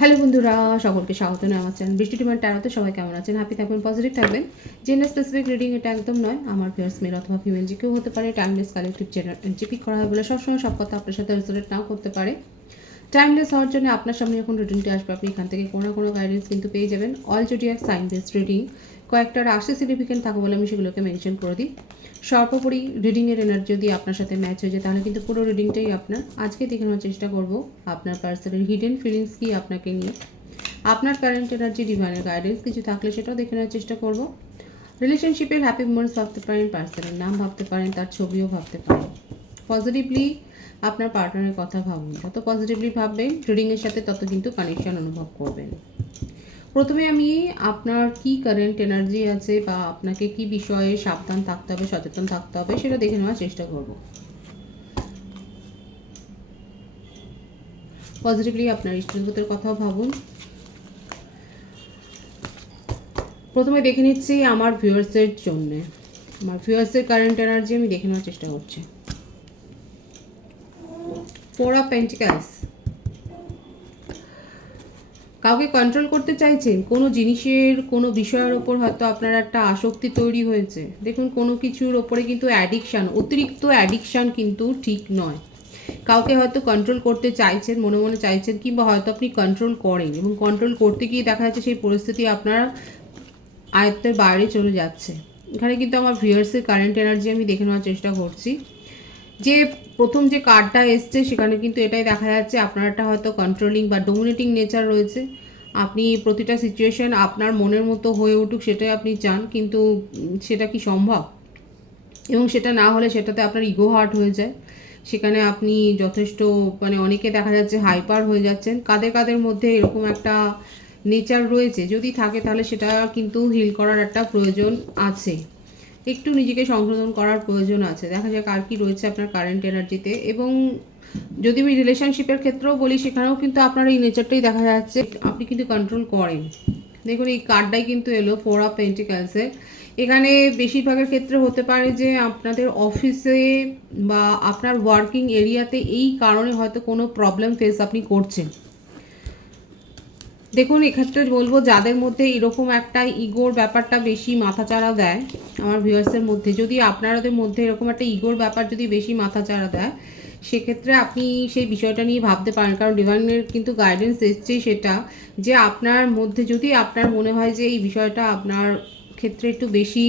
Hello বন্ধুরা, সকলকে স্বাগত জানাই আমার চ্যানেল বৃষ্টি ডিমান্ড ট্যারোতে। সবাই কেমন আছেন? হ্যাপি থাকবেন, পজিটিভ থাকবেন। জেন্ডার স্পেসিফিক রিডিং এটা একদম নয়। আমার ভিউয়ার্স মেল অথবা ফিমেল যে কেউ হতে পারে। টাইমলেস কালেকটিভ এনার্জি পিক করা হয় বলে সবসময় সব কথা আপনার সাথে রেজোনেট নাও করতে পারে। টাইমলেস হওয়ার জন্য আপনার সামনে যখন রিডিংটি আসবে, আপনি এখান থেকে কোনো না কোনো গাইডেন্স কিন্তু পেয়ে যাবেন। All zodiac sign based reading, কয়েকটা রাশি সিগনিফিকেন্ট থাকে বলে আমি সেগুলোকে মেনশন করে দিই। সর্বোপরি রিডিংয়ের এনার্জি যদি আপনার সাথে ম্যাচ হয়ে যায় তাহলে কিন্তু পুরো রিডিংটাই আপনার। আজকে দেখে নেওয়ার চেষ্টা করব আপনার পার্সনের হিডেন ফিলিংস কি আপনাকে নিয়ে, আপনার কারেন্ট এনার্জি, ডিভাইনের গাইডেন্স কিছু থাকলে সেটাও দেখে নেওয়ার চেষ্টা করব। রিলেশনশিপের হ্যাপি মোমেন্টস ভাবতে পারেন, পার্সনের নাম ভাবতে পারেন, তার ছবিও ভাবতে পারেন। পজিটিভলি আপনার পার্টনারের কথা ভাবুন। যত পজিটিভলি ভাববেন রিডিংয়ের সাথে তত কিন্তু কানেকশন অনুভব করবেন। প্রথমে আমি আপনার কি কারেন্ট এনার্জি আছে বা আপনাকে কি বিষয়ে সাবধান থাকতে হবে, সচেতন থাকতে হবে সেটা দেখে নেওয়ার চেষ্টা করব। পজিটিভলি আপনার ইষ্টদেবতার কথাও ভাবুন। প্রথমে দেখে নিচ্ছি আমার ভিউয়ার্সের জন্য। আমার ভিউয়ার্সের কারেন্ট এনার্জি আমি দেখে নেওয়ার চেষ্টা করছি। 4 অফ পেন্টিকলস। কাউকে কন্ট্রোল করতে চাইছেন, কোনো জিনিসের কোনো বিষয়ের ওপর হয়তো আপনার একটা আসক্তি তৈরি হয়েছে। দেখুন, কোনো কিছুর ওপরে কিন্তু অ্যাডিকশান, অতিরিক্ত অ্যাডিকশান কিন্তু ঠিক নয়। কাউকে হয়তো কন্ট্রোল করতে চাইছেন, মনে মনে চাইছেন, কিংবা হয়তো আপনি কন্ট্রোল করেন এবং কন্ট্রোল করতে গিয়ে দেখা যাচ্ছে সেই পরিস্থিতি আপনার আয়ত্তের বাইরে চলে যাচ্ছে। এখানে কিন্তু আমার ভিউয়ার্সের কারেন্ট এনার্জি আমি দেখে নেওয়ার চেষ্টা করছি। যে প্রথম যে কার্ডটা এসছে সেখানে কিন্তু এটাই দেখা যাচ্ছে আপনার একটা হয়তো কন্ট্রোলিং বা ডোমিনেটিং নেচার রয়েছে। আপনি প্রতিটা সিচুয়েশন আপনার মনের মতো হয়ে উঠুক সেটাই আপনি চান, কিন্তু সেটা কি সম্ভব? এবং সেটা না হলে সেটাতে আপনার ইগো হার্ট হয়ে যায়। সেখানে আপনি যথেষ্ট অনেকে দেখা যাচ্ছে হাইপার হয়ে যাচ্ছেন। কাদের কাদের মধ্যে এরকম একটা নেচার রয়েছে, যদি থাকে তাহলে সেটা কিন্তু হিল করার একটা প্রয়োজন আছে। একটু নিজেকে সংশোধন করার প্রয়োজন আছে। দেখা যাক আর কি রয়েছে আপনার কারেন্ট এনার্জিতে। এবং যদি আমি রিলেশনশিপের ক্ষেত্রেও বলি, সেখানেও কিন্তু আপনার এই নেচারটাই দেখা যাচ্ছে, আপনি কিন্তু কন্ট্রোল করেন। দেখুন, এই কার্ডটাই কিন্তু এলো 4 অফ পেন্টিকলসের। এখানে বেশিরভাগের ক্ষেত্রে হতে পারে যে আপনাদের অফিসে বা আপনার ওয়ার্কিং এরিয়াতে এই কারণে হয়তো কোনো প্রবলেম ফেস আপনি করছেন। দেখুন, এক্ষেত্রে বলবো যাদের মধ্যে এরকম একটা ইগোর ব্যাপারটা বেশি মাথাচাড়া দেয়, আমার ভিউয়ার্সের মধ্যে যদি আপনাদের মধ্যে এরকম একটা ইগোর ব্যাপার যদি বেশি মাথাচাড়া দেয়, সেক্ষেত্রে আপনি সেই বিষয়টা নিয়ে ভাবতে পারেন। কারণ ডিভাইনের কিন্তু গাইডেন্স এসছেই সেটা, যে আপনার মধ্যে যদি আপনার মনে হয় যে এই বিষয়টা আপনার ক্ষেত্রে একটু বেশি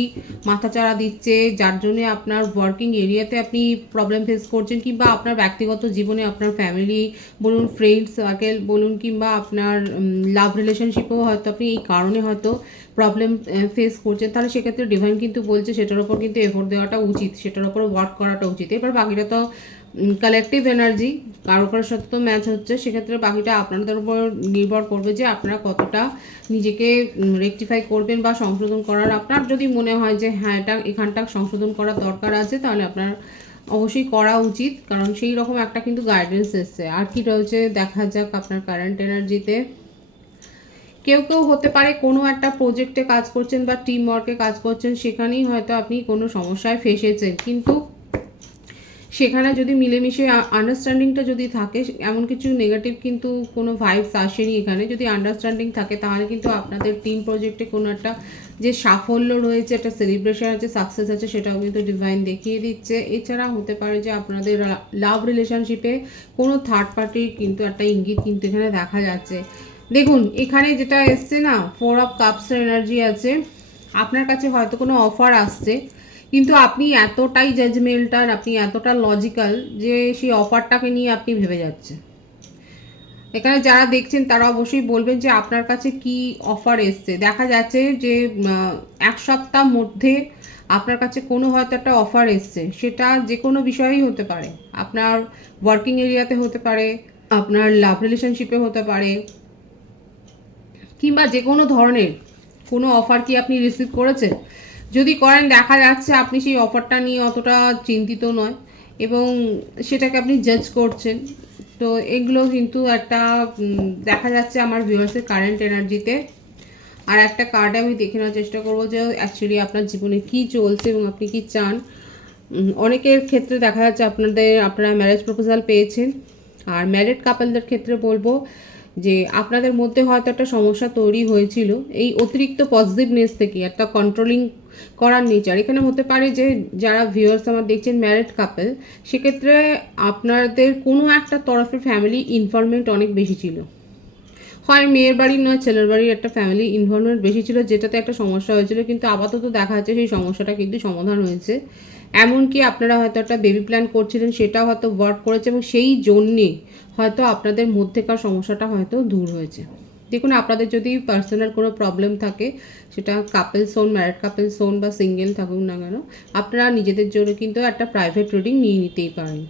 মাথাচাড়া দিচ্ছে, যার জন্য আপনার ওয়ার্কিং এরিয়াতে আপনি প্রবলেম ফেস করছেন, কিংবা আপনার ব্যক্তিগত জীবনে আপনার ফ্যামিলি বলুন, ফ্রেন্ডস সার্কেল বলুন, কিংবা আপনার লাভ রিলেশনশিপেও হয়তো আপনি এই কারণে হয়তো প্রবলেম ফেস করছেন, তাহলে সেক্ষেত্রে ডিভাইন কিন্তু বলছে সেটার ওপর কিন্তু এফোর্ট দেওয়াটা উচিত, সেটার ওপর ওয়ার্ক করাটা উচিত। এবার বাকিটা তো কালেকটিভ এনার্জি, কারো কারোর সাথে তো ম্যাচ হচ্ছে, সেক্ষেত্রে বাকিটা আপনাদের উপর নির্ভর করবে যে আপনারা কতটা নিজেকে রেকটিফাই করবেন বা সংশোধন করার। আপনার যদি মনে হয় যে হ্যাঁ, এখানটা সংশোধন করার দরকার আছে, তাহলে আপনার অবশ্যই করা উচিত, কারণ সেই রকম একটা কিন্তু গাইডেন্স এসছে। আর কি রয়েছে দেখা যাক আপনার কারেন্ট এনার্জিতে। কেউ কেউ হতে পারে কোনো একটা প্রজেক্টে কাজ করছেন বা টিম ওয়ার্কে কাজ করছেন, সেখানেই হয়তো আপনি কোনো সমস্যায় ফেসেছেন, কিন্তু সেখানে যদি মিলেমিশে আন্ডারস্ট্যান্ডিংটা যদি থাকে, এমন কিছু নেগেটিভ কিন্তু কোনো ভাইবস আসেনি এখানে। যদি আন্ডারস্ট্যান্ডিং থাকে তাহলে কিন্তু আপনাদের টিম প্রজেক্টে কোনো একটা যে সাফল্য রয়েছে, একটা সেলিব্রেশন আছে, সাকসেস আছে, সেটাও কিন্তু ডিভাইন দেখিয়ে দিচ্ছে। এছাড়া হতে পারে যে আপনাদের লাভ রিলেশনশিপে কোনো থার্ড পার্টির কিন্তু একটা ইঙ্গিত কিন্তু এখানে দেখা যাচ্ছে। দেখুন, এখানে যেটা এসছে না, 4 অফ কাপসের এনার্জি আছে। আপনার কাছে হয়তো কোনো অফার আসছে, কিন্তু আপনি এতটাই জাজমেন্টাল, আপনি এতটা লজিক্যাল যে সেই অফারটাকে নিয়ে আপনি ভেবে যাচ্ছেন। এখানে যারা দেখছেন তারা অবশ্যই বলবেন যে আপনার কাছে কি অফার এসছে। দেখা যাচ্ছে যে 1 সপ্তাহ মধ্যে আপনার কাছে কোনো হয়তো একটা অফার এসছে, সেটা যে কোনো বিষয়েই হতে পারে। আপনার ওয়ার্কিং এরিয়াতে হতে পারে, আপনার লাভ রিলেশনশিপে হতে পারে, কিংবা যে কোনো ধরনের কোনো অফার কি আপনি রিসিভ করেছেন? যদি করেন, দেখা যাচ্ছে আপনি সেই অফারটা নিয়ে অতটা চিন্তিত নয় এবং সেটাকে আপনি জাজ করছেন। তো এগুলো কিন্তু একটা দেখা যাচ্ছে আমার ভিউয়ার্সের কারেন্ট এনার্জিতে। আর একটা কার্ডে আমি দেখে নেওয়ার চেষ্টা করবো যে অ্যাকচুয়ালি আপনার জীবনে কি চলছে এবং আপনি কি চান। অনেকের ক্ষেত্রে দেখা যাচ্ছে আপনারা ম্যারেজ প্রপোজাল পেয়েছেন। আর ম্যারিড কাপলদের ক্ষেত্রে বলবো যে আপনাদের মধ্যে হয়তো একটা সমস্যা তৈরি হয়েছিল এই অতিরিক্ত পজিটিভনেস থেকে, একটা কন্ট্রোলিং করার নেচার। এখানে হতে পারে যে যারা ভিউয়ার্স আমার দেখছেন ম্যারিড কাপল, সেক্ষেত্রে আপনাদের কোনো একটা তরফের ফ্যামিলি ইনভলভমেন্ট অনেক বেশি ছিল, হয় মেয়ের বাড়ির নয় ছেলের বাড়ির একটা ফ্যামিলি ইনভলভমেন্ট বেশি ছিল, যেটাতে একটা সমস্যা হয়েছিল, কিন্তু আপাতত দেখা যাচ্ছে সেই সমস্যাটা কিন্তু সমাধান হয়েছে। এমনকি আপনারা হয়তো একটা বেবি প্ল্যান করছিলেন, সেটাও হয়তো ওয়ার্ক করেছে এবং সেই জন্যে হয়তো আপনাদের মধ্যেকার সমস্যাটা হয়তো দূর হয়েছে। দেখুন, আপনাদের যদি পার্সোনাল কোনো প্রবলেম থাকে, সেটা কাপলস হন, ম্যারিড কাপলস হন বা সিঙ্গেল থাকুন না কেন, আপনারা নিজেদের জন্য কিন্তু একটা প্রাইভেট রিডিং নিয়ে নিতেই পারেন।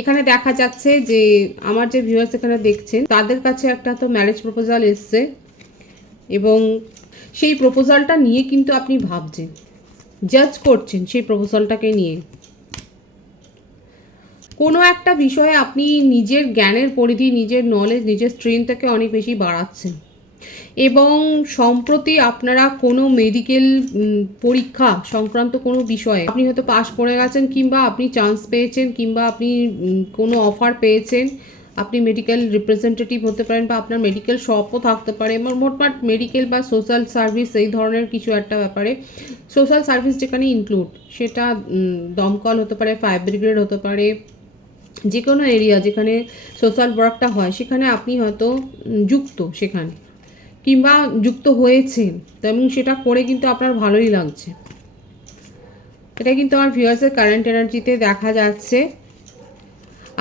এখানে দেখা যাচ্ছে যে আমার যে ভিউয়ার্স এখানে দেখছেন, তাদের কাছে একটা তো ম্যারেজ প্রপোজাল এসছে এবং সেই প্রপোজালটা নিয়ে কিন্তু আপনি ভাবছেন, জাজ করছেন সেই প্রপোজালটাকে নিয়ে। কোনো একটা বিষয়ে আপনি নিজের জ্ঞানের পরিধি, নিজের নলেজ, নিজের স্ট্রেংথটাকে অনেক বেশি বাড়াচ্ছেন এবং সম্প্রতি আপনারা কোনো মেডিকেল পরীক্ষা সংক্রান্ত কোনো বিষয়ে আপনি হয়তো পাশ করে গেছেন, কিংবা আপনি চান্স পেয়েছেন, কিংবা আপনি কোনো অফার পেয়েছেন, আপনি মেডিকেল রিপ্রেজেন্টেটিভ হতে পারেন বা আপনার মেডিকেল শপও থাকতে পারে, এবং মোটমাট মেডিকেল বা সোশ্যাল সার্ভিস এই ধরনের কিছু একটা ব্যাপারে। সোশ্যাল সার্ভিস যেখানে ইনক্লুড, সেটা দমকল হতে পারে, ফায়ার ব্রিগেড হতে পারে, যে কোনো এরিয়া যেখানে সোশ্যাল ওয়ার্কটা হয় সেখানে আপনি হয়তো যুক্ত, সেখানে কিংবা যুক্ত হয়েছেন, এবং সেটা করে কিন্তু আপনার ভালোই লাগছে। এটা কিন্তু আমার ভিউয়ার্সের কারেন্ট এনার্জিতে দেখা যাচ্ছে।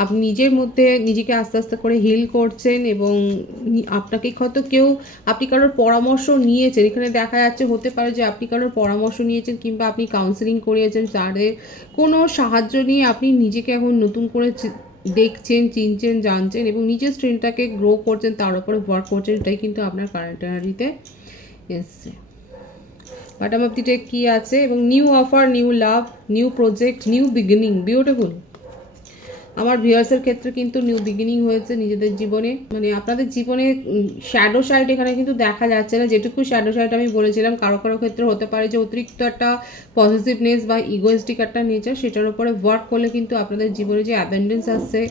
আপনি নিজের মধ্যে নিজেকে আস্তে আস্তে করে হিল করছেন এবং আপনাকে হয়তো কেউ, আপনি কারোর পরামর্শ নিয়েছেন, এখানে দেখা যাচ্ছে হতে পারে যে আপনি কারোর পরামর্শ নিয়েছেন কিংবা আপনি কাউন্সেলিং করিয়েছেন, তাদের কোনো সাহায্য নিয়ে আপনি নিজেকে এখন নতুন করে দেখছেন, চিনছেন, জানছেন এবং নিজের স্ট্রেংথটাকে গ্রো করছেন, তার উপরে ওয়ার্ক করছেন। এটাই কিন্তু আপনার কারেন্ট এনার্জিতে এসছে। বটম অফ দি ডেক কী আছে, এবং নিউ অফার, নিউ লাভ, new project, new beginning. Beautiful. আমার ভিউয়ার্সের ক্ষেত্রে কিন্তু নিউ বিগিনিং হয়েছে নিজেদের জীবনে, মানে আপনাদের জীবনে শ্যাডো সাইড এখানে কিন্তু দেখা যাচ্ছে না। যেটুকু শ্যাডো সাইড আমি বলেছিলাম, কারো কারো ক্ষেত্রে হতে পারে যে অতিরিক্ত একটা পজিটিভনেস বা ইগোয়েস্টিক একটা নেচার, সেটার উপরে ওয়ার্ক করলে কিন্তু আপনাদের জীবনে যে অ্যাবেন্ডেন্স আসছে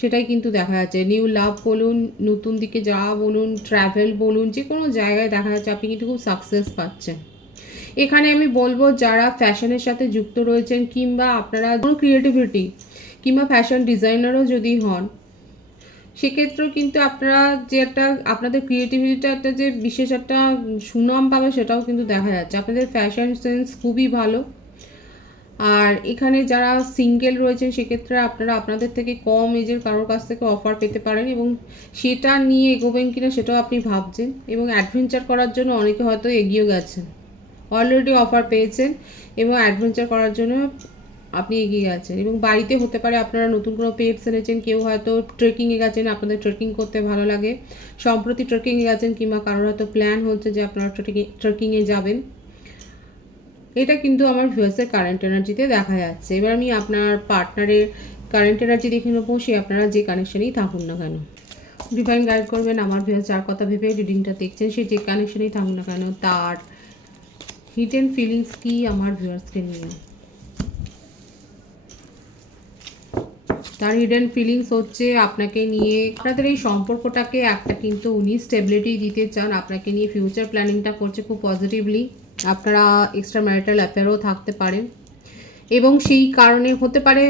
সেটাই কিন্তু দেখা যাচ্ছে। নিউ লাভ বলুন, নতুন দিকে যাওয়া বলুন, ট্রাভেল বলুন, যে কোনো জায়গায় দেখা যাচ্ছে আপনি কিন্তু খুব সাকসেস পাচ্ছেন। এখানে আমি বলবো যারা ফ্যাশনের সাথে যুক্ত রয়েছেন, কিংবা আপনারা কোনো ক্রিয়েটিভিটি কিংবা ফ্যাশন ডিজাইনারও যদি হন, সেক্ষেত্রেও কিন্তু আপনারা যে একটা আপনাদের ক্রিয়েটিভিটিটা একটা যে বিশেষ একটা সুনাম পাবে, সেটাও কিন্তু দেখা যাচ্ছে। আপনাদের ফ্যাশন সেন্স খুবই ভালো। আর এখানে যারা সিঙ্গেল রয়েছেন, সেক্ষেত্রে আপনারা আপনাদের থেকে কম এজের কারোর কাছ থেকে অফার পেতে পারেন এবং সেটা নিয়ে এগোবেন কিনা সেটাও আপনি ভাবছেন, এবং অ্যাডভেঞ্চার করার জন্য অনেকে হয়তো এগিয়ে গেছেন, অলরেডি অফার পেয়েছেন এবং অ্যাডভেঞ্চার করার জন্য আপনি এগিয়ে গেছেন। এবং বাড়িতে হতে পারে আপনারা নতুন কোনো পেটস এনেছেন, কেউ হয়তো ট্রেকিংয়ে গেছেন, আপনাদের ট্রেকিং করতে ভালো লাগে, সম্প্রতি ট্রেকিংয়ে গেছেন, কিংবা কারোর হয়তো প্ল্যান হচ্ছে যে আপনারা ট্রেকিংয়ে যাবেন। এটা কিন্তু আমার ভিউয়ার্সের কারেন্ট এনার্জিতে দেখা যাচ্ছে। এবার আমি আপনার পার্টনারের কারেন্ট এনার্জি দেখে নেবো, সে আপনারা যে কানেকশনেই থাকুন না কেন। ডিভাইন গাইড করবেন আমার ভিউয়ার্স যার কথা ভেবে রিডিংটা দেখছেন, সে যে কানেকশনেই থাকুন না কেন, তার হিডেন ফিলিংস কি আমার ভিউয়ার্সকে নিয়ে। তার হিডেন ফিলিংস হচ্ছে আপনাকে নিয়ে, আপনাদের এই সম্পর্কটাকে একটা কিন্তু উনি স্টেবিলিটি দিতে চান, আপনাকে নিয়ে ফিউচার প্ল্যানিংটা করছে খুব পজিটিভলি। আপনারা এক্সট্রা ম্যারিটাল অ্যাফেয়ারও থাকতে পারেন এবং সেই কারণে হতে পারে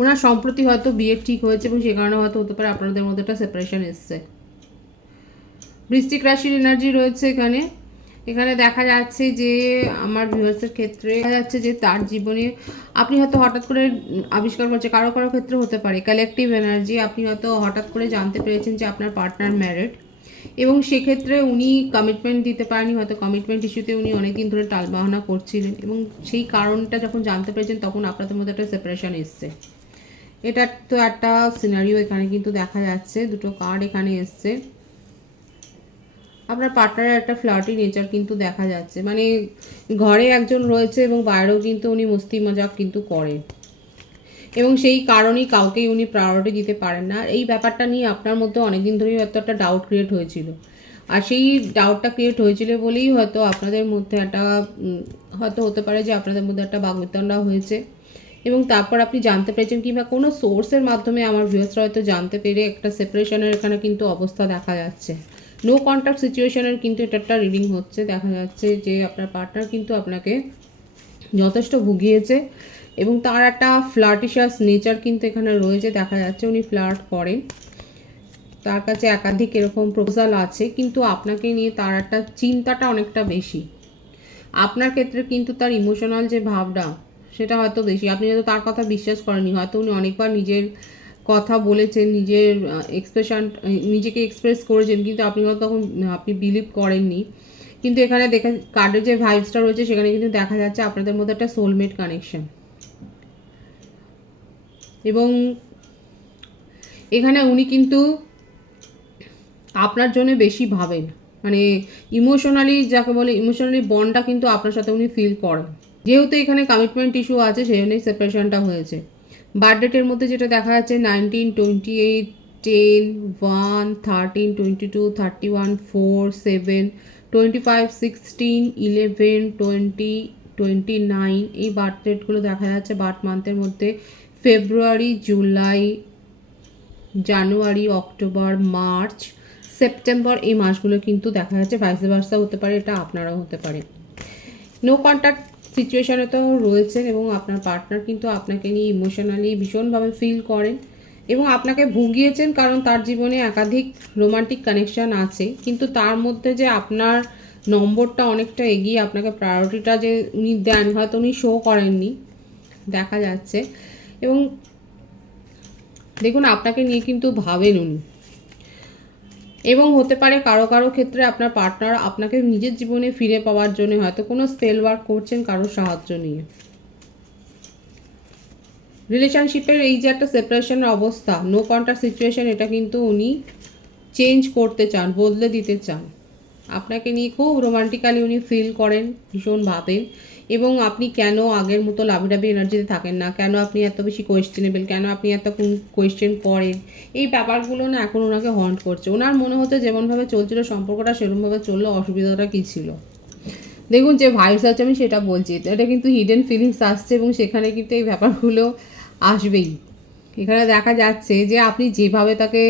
ওনার সম্প্রতি হয়তো বিয়ে ঠিক হয়েছে এবং সে কারণে হয়তো হতে পারে আপনাদের মধ্যে একটা সেপারেশন এসছে। বৃশ্চিক রাশির এনার্জি রয়েছে এখানে। এখানে দেখা যাচ্ছে যে আমার ভিউয়ার্সের ক্ষেত্রে দেখা যাচ্ছে যে তার জীবনে আপনি হয়তো হঠাৎ করে আবিষ্কার করছে, কারো কারো ক্ষেত্রে হতে পারে কালেকটিভ এনার্জি, আপনি হয়তো হঠাৎ করে জানতে পেরেছেন যে আপনার পার্টনার ম্যারিড এবং সেক্ষেত্রে উনি কমিটমেন্ট দিতে পারেনি, হয়তো কমিটমেন্ট ইস্যুতে উনি অনেকদিন ধরে টালবাহানা করছিলেন এবং সেই কারণটা যখন জানতে পেরেছেন তখন আপনাদের মধ্যে একটা সেপারেশন এসছে। এটা তো একটা সিনারিও এখানে কিন্তু দেখা যাচ্ছে, দুটো কার্ড এখানে এসছে। আপনার পার্টনারের একটা ফ্লার্টি নেচার কিন্তু দেখা যাচ্ছে, মানে ঘরে একজন রয়েছে এবং বাইরেও কিন্তু উনি মস্তি মজাক কিন্তু করেন এবং সেই কারণেই কাউকেই উনি প্রায়োরিটি দিতে পারেন না। এই ব্যাপারটা নিয়ে আপনার মধ্যে অনেকদিন ধরেই হয়তো একটা ডাউট ক্রিয়েট হয়েছিল, আর সেই ডাউটটা ক্রিয়েট হয়েছিল বলেই হয়তো আপনাদের মধ্যে একটা হয়তো হতে পারে যে আপনাদের মধ্যে একটা বাগবিতণ্ডা হয়েছে এবং তারপর আপনি জানতে পেরেছেন কিংবা কোনো সোর্সের মাধ্যমে আমার ভিউয়ার্সরা হয়তো জানতে পেরে একটা সেপারেশনের এখানে কিন্তু অবস্থা দেখা যাচ্ছে। নো কন্ট্যাক্ট সিচুয়েশনের কিন্তু এটা একটা রিডিং হচ্ছে, দেখা যাচ্ছে যে আপনার পার্টনার কিন্তু আপনাকে যথেষ্ট ভুগিয়েছে এবং তার একটা ফ্লার্টিশাস নেচার কিন্তু এখানে রয়েছে, দেখা যাচ্ছে উনি ফ্লার্ট করেন, তার কাছে একাধিক এরকম প্রপোজাল আছে, কিন্তু আপনাকে নিয়ে তার একটা চিন্তাটা অনেকটা বেশি। আপনার ক্ষেত্রে কিন্তু তার ইমোশনাল যে ভাবটা সেটা হয়তো বেশি, আপনি হয়তো তার কথা বিশ্বাস করেননি, হয়তো উনি অনেকবার নিজের কথা বলেছেন, নিজের এক্সপ্রেশন নিজেকে এক্সপ্রেস করেছেন, কিন্তু আপনি হয়তো তখন আপনি বিলিভ করেননি। কিন্তু এখানে দেখা কার্ডের যে ভাইবসটা রয়েছে সেখানে কিন্তু দেখা যাচ্ছে আপনাদের মধ্যে একটা সোলমেট কানেকশন, এবং এখানে উনি কিন্তু আপনার জন্য বেশি ভাবেন, মানে ইমোশনালি যাকে বলে ইমোশনালি বন্ডটা কিন্তু আপনার সাথে উনি ফিল করেন। যেহেতু এখানে কমিটমেন্ট ইস্যু আছে সেই জন্যই সেপারেশনটা হয়েছে। বার্থডেটের মধ্যে যেটা দেখা যাচ্ছে 19, 28, 10, 1, 13, 22, 31, 4, 7, 25, 16, 11, 20, 29 এই বার্থ ডেটগুলো দেখা যাচ্ছে বার্থ মান্থের মধ্যে। ফেব্রুয়ারি, জুলাই, জানুয়ারি, অক্টোবর, মার্চ, সেপ্টেম্বর এই মাসগুলো কিন্তু দেখা যাচ্ছে ভাইস ভার্সা হতে পারে, এটা আপনারাও হতে পারে। নো কন্ট্যাক্ট সিচুয়েশনে তো রয়েছেন এবং আপনার পার্টনার কিন্তু আপনাকে নিয়ে ইমোশনালি ভীষণভাবে ফিল করেন এবং আপনাকে ভুগিয়েছেন, কারণ তার জীবনে একাধিক রোমান্টিক কানেকশান আছে, কিন্তু তার মধ্যে যে আপনার নম্বরটা অনেকটা এগিয়ে, আপনাকে প্রায়োরিটিটা যে উনি দেন হয়তো উনি শো করেননি দেখা যাচ্ছে। এবং দেখুন আপনাকে নিয়ে কিন্তু ভাবেন উনি, এবং হতে পারে কারো কারো ক্ষেত্রে আপনার পার্টনার আপনাকে নিজের জীবনে ফিরে পাওয়ার জন্য হয়তো কোনো স্পেল ওয়ার্ক করছেন কারোর সাহায্য নিয়ে। রিলেশনশিপের এই যে একটা সেপারেশনের অবস্থা, নো কন্ট্যাক্ট সিচুয়েশন, এটা কিন্তু উনি চেঞ্জ করতে চান, বদলে দিতে চান। আপনাকে নিয়ে খুব রোমান্টিক্যালি উনি ফিল করেন, ভীষণ ভাবেন, এবং আপনি কেন আগের মতো লাভিডাবি এনার্জিতে থাকেন না, কেন আপনি এত বেশি কোয়েশ্চেনেবল, কেন আপনি এত কোয়েশ্চেন করেন, এই ব্যাপারগুলো না এখন ওনাকে হন্ট করছে। ওনার মনে হচ্ছে যেমনভাবে চলছিল সম্পর্কটা সেরকমভাবে চললো, অসুবিধাটা কী ছিল। দেখুন যে ভাইবস আছে আমি সেটা বলছি, এটা কিন্তু হিডেন ফিলিংস আসছে এবং সেখানে কিন্তু এই ব্যাপারগুলো আসবেই। এখানে দেখা যাচ্ছে যে আপনি যেভাবে তাকে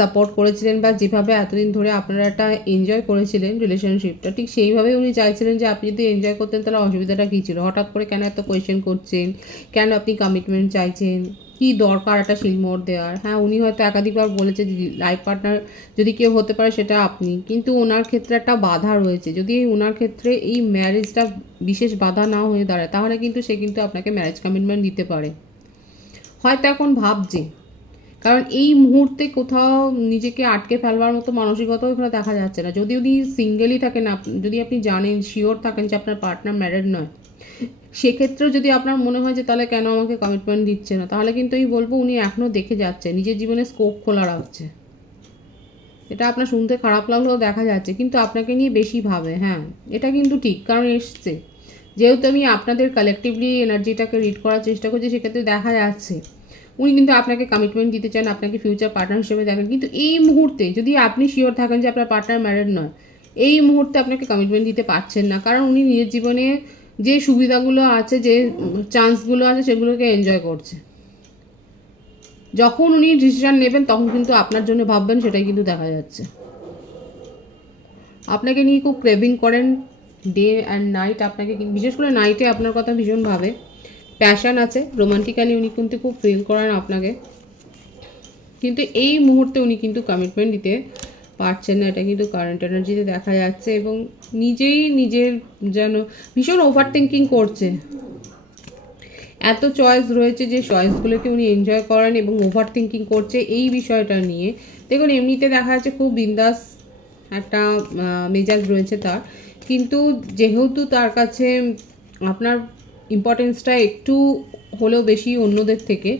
সাপোর্ট করেছিলেন বা যেভাবে এতদিন ধরে আপনারা একটা এনজয় করেছিলেন রিলেশনশিপটা, ঠিক সেইভাবেই উনি চাইছিলেন যে আপনি যদি এনজয় করতেন তাহলে অসুবিধাটা কী ছিল, হঠাৎ করে কেন এত কোয়েশ্চেন করছেন, কেন আপনি কমিটমেন্ট চাইছেন, কি দরকার একটা শিলমোড় দেওয়ার। হ্যাঁ, উনি হয়তো একাধিকবার বলেছে যে লাইফ পার্টনার যদি কেউ হতে পারে সেটা আপনি, কিন্তু ওনার ক্ষেত্রে একটা বাধা রয়েছে। যদি ওনার ক্ষেত্রে এই ম্যারেজটা বিশেষ বাধা না হয়ে দাঁড়ায় তাহলে কিন্তু সে কিন্তু আপনাকে ম্যারেজ কমিটমেন্ট দিতে পারে, হয়তো এখন ভাবছে, কারণ এই মুহূর্তে কোথাও নিজেকে আটকে ফেলবার মতো মানসিকতাও এখানে দেখা যাচ্ছে না। যদি উনি সিঙ্গেলই থাকেন, যদি আপনি জানেন শিওর থাকেন যে আপনার পার্টনার ম্যারেড নয়, সেক্ষেত্রেও যদি আপনার মনে হয় যে তাহলে কেন আমাকে কমিটমেন্ট দিচ্ছে না, তাহলে কিন্তু এই বলবো উনি এখনও দেখে যাচ্ছে, নিজের জীবনে স্কোপ খোলা রাখছে। এটা আপনার শুনতে খারাপ লাগলেও দেখা যাচ্ছে, কিন্তু আপনাকে নিয়ে বেশি ভাবে। হ্যাঁ, এটা কিন্তু ঠিক, কারণ এসছে যেহেতু আমি আপনাদের কালেকটিভলি এনার্জিটাকে রিড করার চেষ্টা করছি, সেক্ষেত্রে দেখা যাচ্ছে উনি কিন্তু আপনাকে কমিটমেন্ট দিতে চান, আপনাকে ফিউচার পার্টনার হিসেবে দেখেন, কিন্তু এই মুহূর্তে যদি আপনি শিওর থাকেন যে আপনার পার্টনার ম্যারেড নয়, এই মুহূর্তে আপনাকে কমিটমেন্ট দিতে পারছেন না, কারণ উনি নিজের জীবনে যে সুবিধাগুলো আছে, যে চান্সগুলো আছে সেগুলোকে এনজয় করছে। যখন উনি ডিসিশন নেবেন তখন কিন্তু আপনার জন্য ভাববেন, সেটাই কিন্তু দেখা যাচ্ছে। আপনাকে নিয়ে খুব ক্রেভিং করেন ডে অ্যান্ড নাইট, আপনাকে বিশেষ করে নাইটে আপনার কথা ভীষণ ভাবে, প্যাশন আছে, রোমান্টিক্যালি উনি কিন্তু খুব ফিল করেন আপনাকে, কিন্তু এই মুহূর্তে উনি কিন্তু কমিটমেন্ট দিতে পারছেন না, এটা কিন্তু কারেন্ট এনার্জিতে দেখা যাচ্ছে। এবং নিজের যেন ভীষণ ওভার থিঙ্কিং করছে, এত চয়েস রয়েছে যে চয়েসগুলোকে উনি এনজয় করেন এবং ওভার থিঙ্কিং করছে এই বিষয়টা নিয়ে। দেখুন এমনিতে দেখা যাচ্ছে খুব বিন্দাস একটা মেজাজ রয়েছে তার, কিন্তু যেহেতু তার কাছে আপনার ইম্পর্টেন্সটা একটু হলেও বেশি অন্যদের থেকে,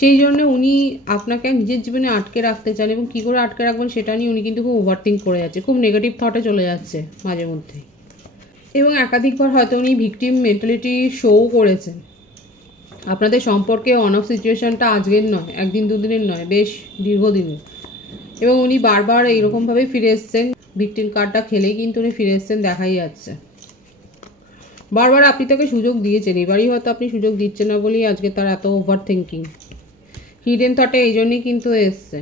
সেই জন্য উনি আপনাকে নিজের জীবনে আটকে রাখতে চান, এবং কী করে আটকে রাখবেন সেটা নিয়ে উনি কিন্তু খুব ওভার থিঙ্ক করে যাচ্ছে, খুব নেগেটিভ থটে চলে যাচ্ছে মাঝে মধ্যে, এবং একাধিকবার হয়তো উনি ভিকটিম মেন্টালিটি শোও করেছেন। আপনাদের সম্পর্কে অন অফ সিচুয়েশানটা আজকের নয়, একদিন দুদিনের নয়, বেশ দীর্ঘদিনের, এবং উনি বারবার এইরকমভাবেই ফিরে এসছেন, ভিকটিম কার্ডটা খেলেই কিন্তু উনি ফিরে এসছেন দেখাই যাচ্ছে। বারবার আপনি তাকে সুযোগ দিয়েছেন, এবারই হয়তো আপনি সুযোগ দিচ্ছেন না বলেই আজকে তার এত ওভার থিঙ্কিং। হিডেন থটে এই জন্যই কিন্তু এসছে।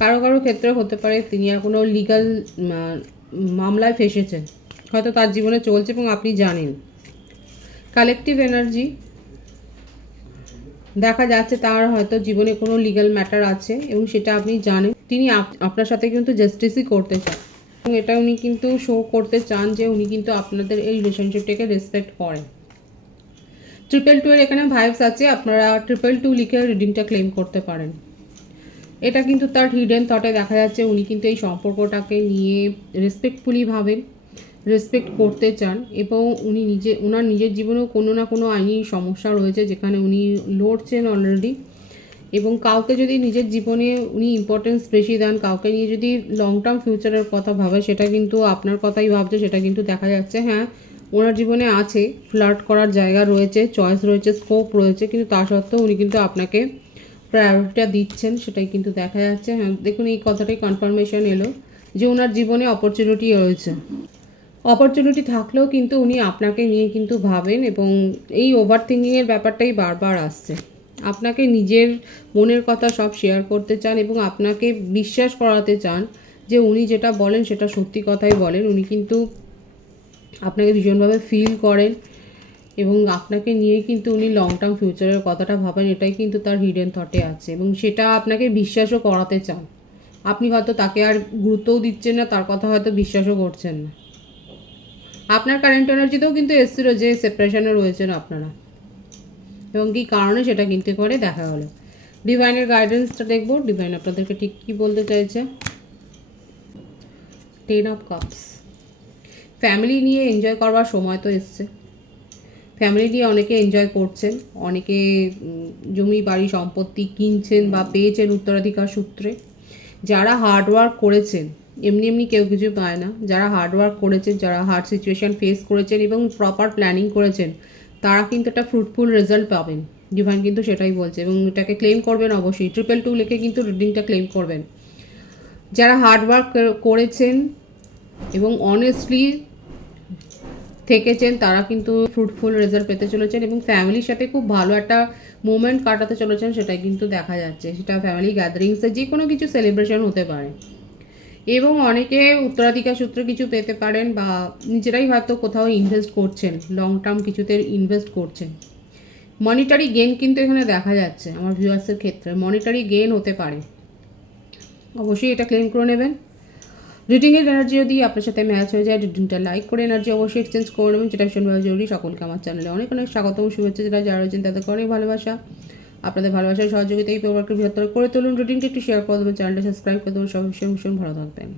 কারো কারো ক্ষেত্রে হতে পারে তিনি আর কোনো লিগাল মামলায় ফেসেছেন, হয়তো তার জীবনে চলছে এবং আপনি জানেন। কালেকটিভ এনার্জি দেখা যাচ্ছে তার হয়তো জীবনে কোনো লিগ্যাল ম্যাটার আছে এবং সেটা আপনি জানেন। তিনি আপনার সাথে কিন্তু জাস্টিসই করতে চান এবং এটা উনি কিন্তু শো করতে চান যে উনি কিন্তু আপনাদের এই রিলেশনশিপটাকে রেসপেক্ট করেন। 222 এর এখানে ভাইবস আছে, আপনারা 222 লিখে রিডিংটা ক্লেম করতে পারেন। এটা কিন্তু তার হিডেন থটে দেখা যাচ্ছে উনি কিন্তু এই সম্পর্কটাকে নিয়ে রেসপেক্টফুলি ভাবেন, রেসপেক্ট করতে চান এবং উনি ওনার নিজের জীবনেও কোনো না কোনো আইনি সমস্যা রয়েছে যেখানে উনি লড়ছেন অলরেডি। এবং কাউকে যদি নিজের জীবনে উনি ইম্পর্টেন্স বেশি দেন, কাউকে নিয়ে যদি লং টার্ম ফিউচারের কথা ভাবে, সেটা কিন্তু আপনার কথাই ভাবছে, সেটা কিন্তু দেখা যাচ্ছে। হ্যাঁ, ওনার জীবনে আছে, ফ্লার্ট করার জায়গা রয়েছে, চয়েস রয়েছে, স্কোপ রয়েছে, কিন্তু তা সত্ত্বেও উনি কিন্তু আপনাকে প্রায়োরিটিটা দিচ্ছেন, সেটাই কিন্তু দেখা যাচ্ছে। হ্যাঁ, দেখুন এই কথাটাই কনফার্মেশন এলো যে ওনার জীবনে অপরচুনিটি রয়েছে। অপরচুনিটি থাকলেও কিন্তু উনি আপনাকে নিয়ে কিন্তু ভাবেন এবং এই ওভার থিঙ্কিংয়ের ব্যাপারটাই বারবার আসছে। আপনাকে নিজের মনের কথা সব শেয়ার করতে চান এবং আপনাকে বিশ্বাস করাতে চান যে উনি যেটা বলেন সেটা সত্যি কথাই বলেন। উনি কিন্তু আপনাকে ভীষণভাবে ফিল করেন এবং আপনাকে নিয়ে কিন্তু উনি লং টার্ম ফিউচারের কথাটা ভাবেন, এটাই কিন্তু তার হিডেন থটে আছে এবং সেটা আপনাকে বিশ্বাসও করাতে চান। আপনি হয়তো তাকে আর গুরুত্বও দিচ্ছেন না, তার কথা হয়তো বিশ্বাসও করছেন না। আপনার কারেন্ট এনার্জিতেও কিন্তু এসেছিল যে সেপারেশনে রয়েছেন আপনারা এবং কী কারণে সেটা কিন্তু করে দেখা হলো। ডিভাইনের গাইডেন্সটা দেখবো, ডিভাইন আপনাদেরকে ঠিক কী বলতে চাইছে। 10 অফ কাপস, ফ্যামিলি নিয়ে এনজয় করবার সময় তো এসছে। ফ্যামিলি নিয়ে অনেকে এনজয় করছেন, অনেকে জমি বাড়ি সম্পত্তি কিনছেন বা পেয়েছেন উত্তরাধিকার সূত্রে। যারা হার্ডওয়ার্ক করেছেন, এমনি এমনি কেউ কিছু পায় না, যারা হার্ডওয়ার্ক করেছেন, যারা হার্ড সিচুয়েশান ফেস করেছেন এবং প্রপার প্ল্যানিং করেছেন, তারা কিন্তু একটা ফ্রুটফুল রেজাল্ট পাবেন। ডিভাইন কিন্তু সেটাই বলছে এবং এটাকে ক্লেম করবেন অবশ্যই। 222 লিখে কিন্তু রিডিংটা ক্লেম করবেন। যারা হার্ডওয়ার্ক করেছেন এবং অনেস্টলি থেকেছেন, তারা কিন্তু ফ্রুটফুল রেজাল্ট পেতে চলেছেন এবং ফ্যামিলির সাথে খুব ভালো একটা মোমেন্ট কাটাতে চলেছেন, সেটাই কিন্তু দেখা যাচ্ছে। সেটা ফ্যামিলি গ্যাদারিংসে যে কোনো কিছু সেলিব্রেশন হতে পারে এবং অনেকে উত্তরাধিকার সূত্রে কিছু পেতে পারেন বা নিজেরাই হয়তো কোথাও ইনভেস্ট করছেন, লং টার্ম কিছুতে ইনভেস্ট করছেন। মনিটারি গেন কিন্তু এখানে দেখা যাচ্ছে আমার ভিউয়ার্সের ক্ষেত্রে, মনিটারি গেন হতে পারে, অবশ্যই এটা ক্লেম করে নেবেন। রিডিংয়ের এনার্জি যদি আপনার সাথে ম্যাচ হয়ে যায়, রিডিংটা লাইক করে এনার্জি অবশ্যই এক্সচেঞ্জ করে নেবেন, যেটা ভীষণভাবে জরুরি। সকলকে আমার চ্যানেলে অনেক অনেক স্বাগতম, শুভেচ্ছা। যারা রয়েছেন তাদেরকে অনেক ভালোবাসা। আপনাদের ভালোবাসার সহযোগিতা এই পরিবারকে বৃহত্তর করে তুলুন। রিডিংটা একটু শেয়ার করে দেবেন, চ্যানেলটা সাবস্ক্রাইব করে দেবেন। সব ভীষণ ভীষণ ভালো থাকবেন।